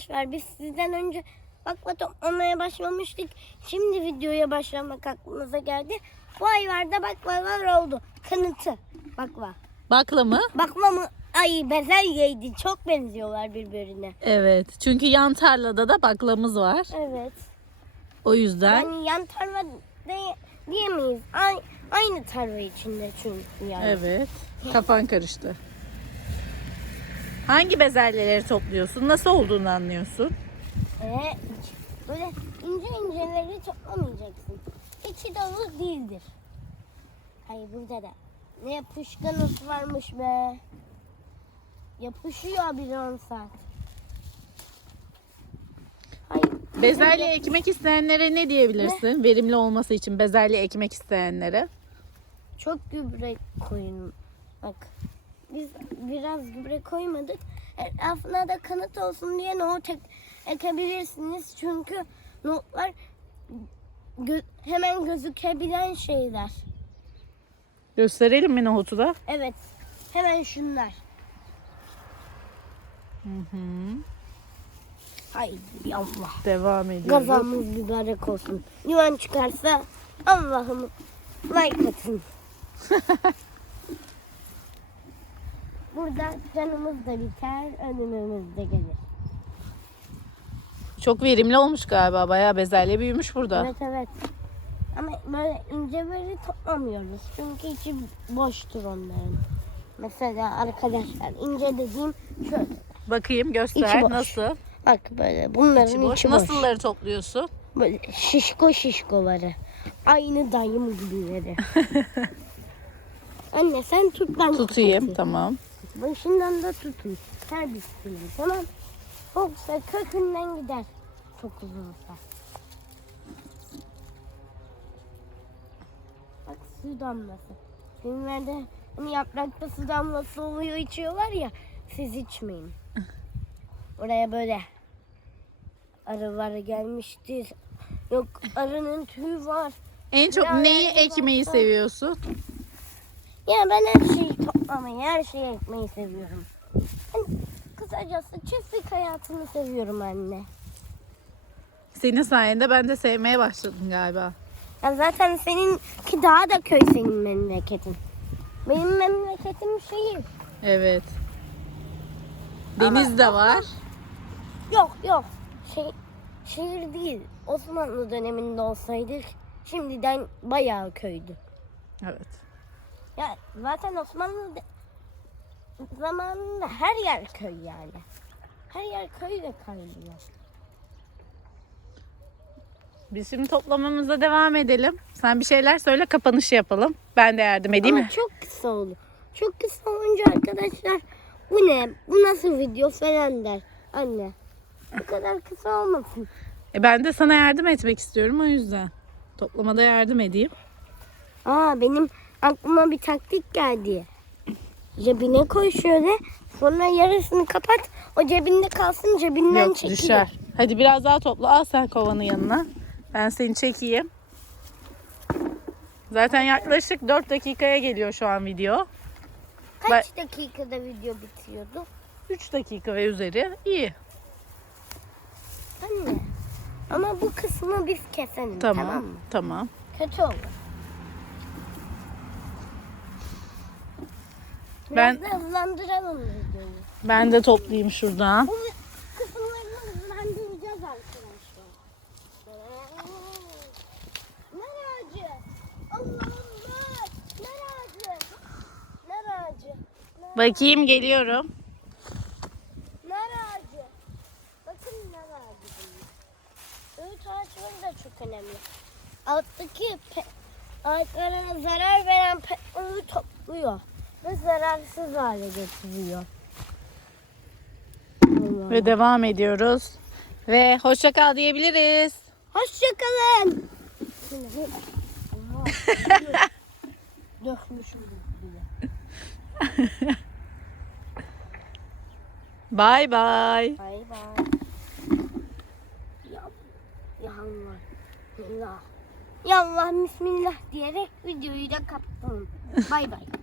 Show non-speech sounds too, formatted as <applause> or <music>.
arkadaşlar biz sizden önce bakla toplamaya başlamıştık. Şimdi videoya başlamak aklımıza geldi. Bu aylarda baklalar oldu. Kanıtı bakla. Bakla mı? Bakla mı? Ay bezelyeydi. Çok benziyorlar birbirine. Evet. Çünkü yan tarlada da baklamız var. Evet. O yüzden Yani yan tarla diyemeyiz. Ay, aynı tarla içinde çünkü yani. evet. Kafan karıştı. Hangi bezelyeleri topluyorsun? Nasıl olduğunu anlıyorsun? Ee, böyle ince inceleri toplamayacaksın. İçi dolu değildir. Hayır burada da. Ne yapışkanlık varmış be. Yapışıyor bir 10 saat. Hayır. Bezelye ekmek isteyenlere ne diyebilirsin? Verimli olması için bezelye ekmek isteyenlere. Çok gübre koyun. Bak biz biraz gübre koymadık. Etrafına da kanıt olsun diye nohut ek- ekebilirsiniz. Çünkü nohutlar gö- hemen gözükebilen şeyler. Gösterelim mi nohutu da? Evet. Hemen şunlar. Hı hı. Haydi Allah. Devam ediyoruz. Gazamız mübarek olsun. Yuvan çıkarsa Allah'ım like atın. <laughs> Burada canımız da biter, ölümümüz de gelir. Çok verimli olmuş galiba. Bayağı bezelye büyümüş burada. Evet evet. Ama böyle ince veri toplamıyoruz. Çünkü içi boştur onların. Mesela arkadaşlar ince dediğim şöyle. Bakayım göster. İçi boş. Nasıl? Bak böyle bunların İçi boş. Nasılları topluyorsun? Böyle şişko şişkoları. Aynı dayım gibileri. <laughs> Anne sen tut ben Tutayım. Tamam. Başından da tutun. Her birisini tamam. Yoksa kökünden gider. Çok uzun olsa. Bak su damlası. Filmlerde hani yaprakta su damlası oluyor içiyorlar ya. Siz içmeyin. <laughs> Oraya böyle arılar gelmiştir. Yok arının tüyü var. En çok Ya, neyi ekmeği bak- seviyorsun? Ya ben her şeyi toplamayı, her şeyi ekmeyi seviyorum. Ben kısacası çiftlik hayatını seviyorum anne. Senin sayende ben de sevmeye başladım galiba. Ya zaten seninki daha da köy senin memleketin. Benim memleketim şehir. Evet. Deniz de var. Yok yok. Şey, şehir değil. Osmanlı döneminde olsaydık şimdiden bayağı köydü. Evet. Ya zaten Osmanlı zamanında her yer köy yani. Her yer köyle kaynıyor. Biz şimdi toplamamıza devam edelim. Sen bir şeyler söyle kapanışı yapalım. Ben de yardım edeyim Ama mi? çok kısa oldu. Çok kısa olunca arkadaşlar bu ne? Bu nasıl video falan der. Anne. Bu kadar kısa olmasın. E ben de sana yardım etmek istiyorum o yüzden. Toplamada yardım edeyim. Aa benim aklıma bir taktik geldi. Cebine koy şöyle. Sonra yarısını kapat. O cebinde kalsın cebinden Yok çekilir. düşer. Hadi biraz daha topla. Al sen kovanın yanına. Ben seni çekeyim. Zaten yaklaşık 4 dakikaya geliyor şu an video. Kaç dakikada video bitiyordu? 3 dakika ve üzeri. iyi. Anne. Ama bu kısmı biz keselim Tamam. tamam, mı? Tamam. Kötü olur. Ben- Biraz da hızlandıralım videoyu. Ben de toplayayım şuradan. Bu kısımlarını hızlandıracağız arkadaşlar. Nar ağacı. Allah Allah. Nar ağacı. Nar ağacı. Nar, Bakayım geliyorum. nar ağacı. Bakın nar ağacı bunlar. Öğüt ağaçları da çok önemli. Alttaki pe- ağaçlara zarar veren petleri topluyor. Ve zararsız hale getiriyor. Ve devam ediyoruz. Ve hoşça kal diyebiliriz. Hoşçakalın. <laughs> Dökmüşüm bile. Bay bay. Bay bay. Ya, ya Allah. Ya Allah. Ya Allah bismillah diyerek videoyu da kapatalım. Bay bay.